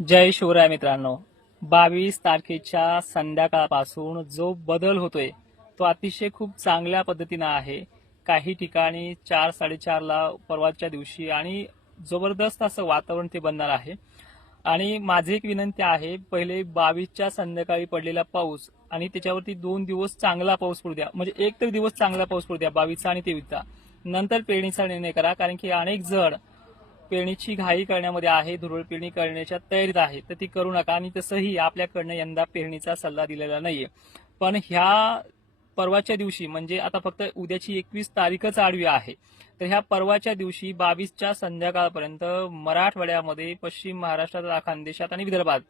जय शिवराय मित्रांनो. 22 तारखेच्या संध्याकाळपासून जो बदल होतोय तो अतिशय खूप चांगल्या पद्धतीनं आहे. काही ठिकाणी 4-4:30ला परवाच्या दिवशी आणि जबरदस्त असं वातावरण ते बनणार आहे. आणि माझी एक विनंती आहे, पहिले 22च्या संध्याकाळी पडलेला पाऊस आणि त्याच्यावरती 2 दिवस चांगला पाऊस पडू द्या, म्हणजे एक तर दिवस चांगला पाऊस पडू द्या 22चा आणि 23चा. नंतर पेरणीचा निर्णय करा, कारण की अनेक जण पेरणीची घाई करण्यामध्ये आहे, धुरळ पेरणी करण्याच्या तयारीत आहे, तर ती करू नका. आणि तसंही आपल्याकडनं यंदा पेरणीचा सल्ला दिलेला नाहीये. पण ह्या परवाच्या दिवशी, म्हणजे आता फक्त उद्याची 21 तारीखच आडवी आहे, तर ह्या परवाच्या दिवशी 22च्या संध्याकाळपर्यंत मराठवाड्यामध्ये, पश्चिम महाराष्ट्रात, खानदेशात आणि विदर्भात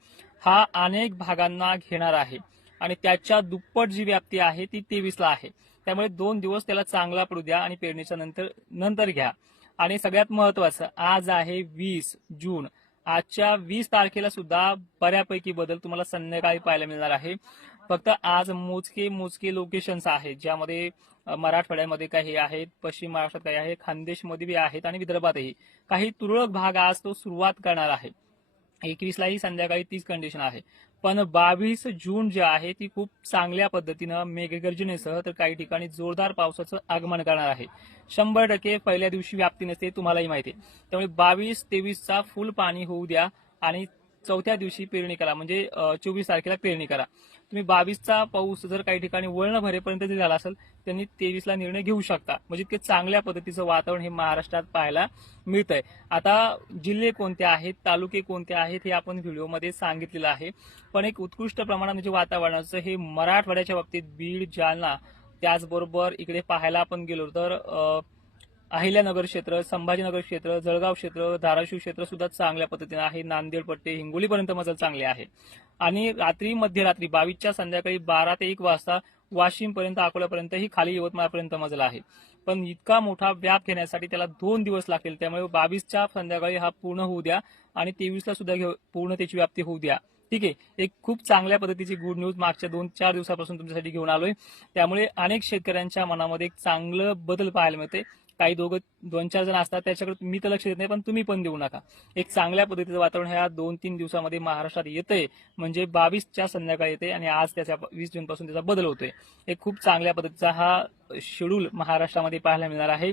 हा अनेक भागांना घेणार आहे. आणि त्याच्या दुप्पट जी व्याप्ती आहे ती 23ला आहे. त्यामुळे 2 दिवस त्याला चांगला पडू द्या आणि पेरणीच्या नंतर नंतर घ्या. आणि सगळ्यात महत्वाचं, आज आहे 20 जून. आजच्या 20 तारखेला सुद्धा बऱ्यापैकी बदल तुम्हाला संध्याकाळी पाहायला मिळणार आहे. फक्त आज मोजके मोजके लोकेशन्स आहेत, ज्यामध्ये मराठवाड्यामध्ये काही आहेत, पश्चिम महाराष्ट्रात काही आहे, खानदेशमध्ये बी आहेत आणि विदर्भातही काही तुरळक भाग आज तो सुरुवात करणार आहे. 21लाही संध्याकाळी तीच कंडिशन आहे. पण 22 जून जे आहे ती खूप चांगल्या पद्धतीनं मेघगर्जनेसह तर काही ठिकाणी जोरदार पावसाचं आगमन करणार आहे. 100% पहिल्या दिवशी व्याप्ती नसते, तुम्हालाही माहिती आहे. त्यामुळे 22-23चा फुल पाणी होऊ द्या आणि चौथ्या दिवशी पेरणी करा, म्हणजे 24 तारखेला पेरणी करा. तुम्ही 22चा पाऊस जर काही ठिकाणी वळण भरेपर्यंत जरी झाला असेल, त्यांनी 23ला निर्णय घेऊ शकता. म्हणजे इतके चांगल्या पद्धतीचं वातावरण हे महाराष्ट्रात पाहायला मिळतंय. आता जिल्हे कोणते आहेत, तालुके कोणते आहेत, हे आपण व्हिडिओमध्ये सांगितलेलं आहे. पण एक उत्कृष्ट प्रमाणात जे वातावरणाचं हे मराठवाड्याच्या बाबतीत बीड, जालना, त्याचबरोबर इकडे पाहायला आपण गेलो तर अहिल्यानगर क्षेत्र, संभाजीनगर क्षेत्र, जळगाव क्षेत्र, धाराशिव क्षेत्र सुद्धा चांगल्या पद्धतीने आहे. नांदेड पट्टे, हिंगोलीपर्यंत मजल चांगले आहे. आणि रात्री मध्यरात्री 22च्या संध्याकाळी 12 ते 1 वाजता वाशिमपर्यंत, अकोल्यापर्यंत ही खाली यवतमाळपर्यंत मजल आहे. पण इतका मोठा व्याप घेण्यासाठी त्याला 2 दिवस लागतील. त्यामुळे 22च्या संध्याकाळी हा पूर्ण होऊ द्या आणि 23ला सुद्धा पूर्ण त्याची व्याप्ती होऊ द्या. ठीक आहे. एक खूप चांगल्या पद्धतीची गुड न्यूज मागच्या 2-4 दिवसापासून तुमच्यासाठी घेऊन आलोय. त्यामुळे अनेक शेतकऱ्यांच्या मनामध्ये एक चांगलं बदल पाहायला मिळते. काही 2-4 जण असतात त्याच्याकडे मी तर लक्ष देत नाही, पण तुम्ही पण देऊ नका. एक चांगल्या पद्धतीचं वातावरण ह्या 2-3 दिवसामध्ये महाराष्ट्रात येतंय, म्हणजे 22च्या संध्याकाळी येते आणि आज त्याच्या 20 जून पासून त्याचा बदल होतोय. एक खूप चांगल्या पद्धतीचा हा शेड्यूल महाराष्ट्रामध्ये पाहायला मिळणार आहे.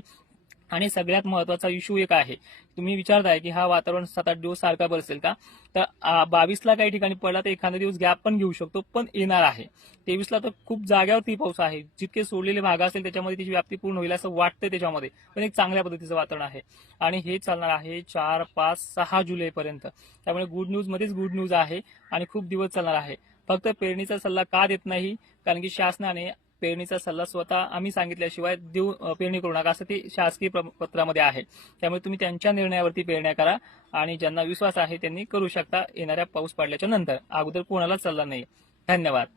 आणि सगळ्यात महत्वाचा इश्यू एक आहे, तुम्ही विचारताय की हा वातावरण 7-8 दिवस सारखा बसेल का, तर 22ला काही ठिकाणी पडला तर एखादा दिवस गॅप पण घेऊ शकतो, पण येणार आहे. 23ला तर खूप जाग्यावरती पाऊस आहे, जितके सोडलेले भाग असेल त्याच्यामध्ये त्याची व्याप्ती पूर्ण होईल असं वाटतं त्याच्यामध्ये, पण एक चांगल्या पद्धतीचं वातावरण आहे. आणि हे चालणार आहे 4, 5, 6 जुलैपर्यंत. त्यामुळे गुड न्यूज मध्येच गुड न्यूज आहे आणि खूप दिवस चालणार आहे. फक्त पेरणीचा सल्ला का देत नाही, कारण की शासनाने पेरणीचा सल्ला स्वतः आम्ही सांगितल्याशिवाय देऊ पेरणी करू नका असं ते शासकीय पत्रामध्ये आहे. त्यामुळे तुम्ही त्यांच्या निर्णयावरती पेरण्या करा आणि ज्यांना विश्वास आहे त्यांनी करू शकता येणाऱ्या पाऊस पडल्याच्या नंतर. अगोदर कोणालाच सल्ला नाही. धन्यवाद.